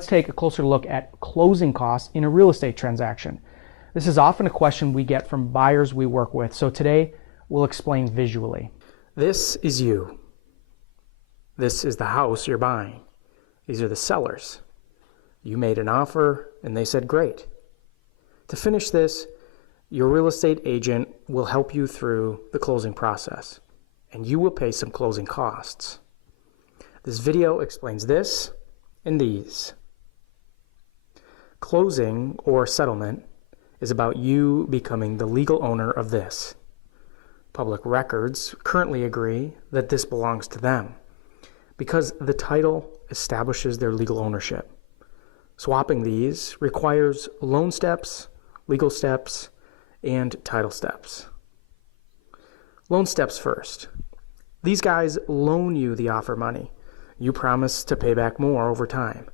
Let's take a closer look at closing costs in a real estate transaction. This is often a question we get from buyers we work with, so today we'll explain visually. This is you. This is the house you're buying. These are the sellers. You made an offer and they said great. To finish this, your real estate agent will help you through the closing process, and you will pay some closing costs. This video explains this and these. Closing or settlement is about you becoming the legal owner of this. Public records currently agree that this belongs to them because the title establishes their legal ownership. Swapping these requires loan steps, legal steps, and title steps. Loan steps first. These guys loan you the offer money. You promise to pay back more over time.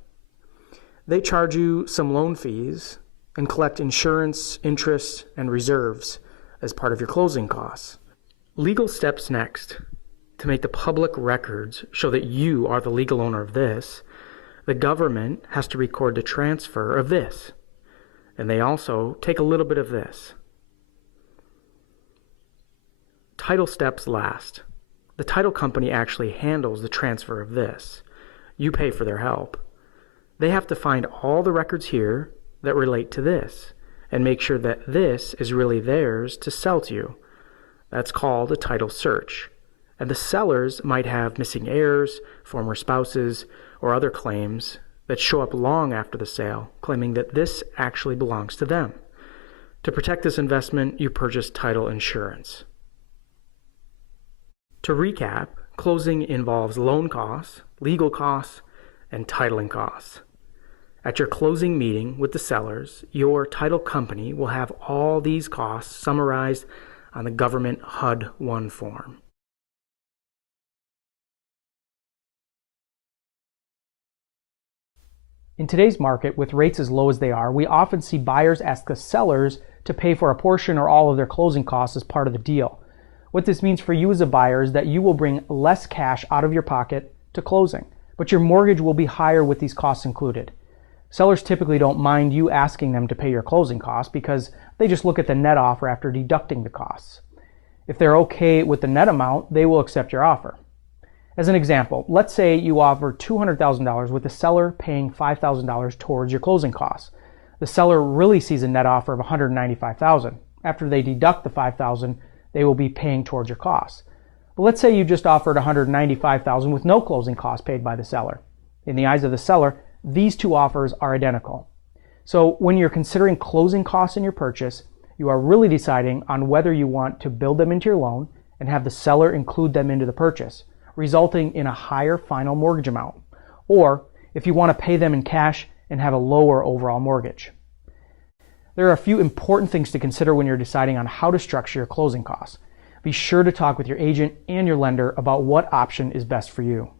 They charge you some loan fees and collect insurance, interest, and reserves as part of your closing costs. Legal steps next. To make the public records show that you are the legal owner of this, the government has to record the transfer of this. And they also take a little bit of this. Title steps last. The title company actually handles the transfer of this. You pay for their help. They have to find all the records here that relate to this and make sure that this is really theirs to sell to you. That's called a title search. And the sellers might have missing heirs, former spouses, or other claims that show up long after the sale, claiming that this actually belongs to them. To protect this investment, you purchase title insurance. To recap, closing involves loan costs, legal costs, and titling costs. At your closing meeting with the sellers, your title company will have all these costs summarized on the government HUD-1 form. In today's market, with rates as low as they are, we often see buyers ask the sellers to pay for a portion or all of their closing costs as part of the deal. What this means for you as a buyer is that you will bring less cash out of your pocket to closing, but your mortgage will be higher with these costs included. Sellers typically don't mind you asking them to pay your closing costs because they just look at the net offer after deducting the costs. If they're okay with the net amount, they will accept your offer. As an example, let's say you offer $200,000 with the seller paying $5,000 towards your closing costs. The seller really sees a net offer of $195,000. After they deduct the $5,000, they will be paying towards your costs. But let's say you just offered $195,000 with no closing costs paid by the seller. In the eyes of the seller, these two offers are identical. So when you're considering closing costs in your purchase, you are really deciding on whether you want to build them into your loan and have the seller include them into the purchase, resulting in a higher final mortgage amount, or if you want to pay them in cash and have a lower overall mortgage. There are a few important things to consider when you're deciding on how to structure your closing costs. Be sure to talk with your agent and your lender about what option is best for you.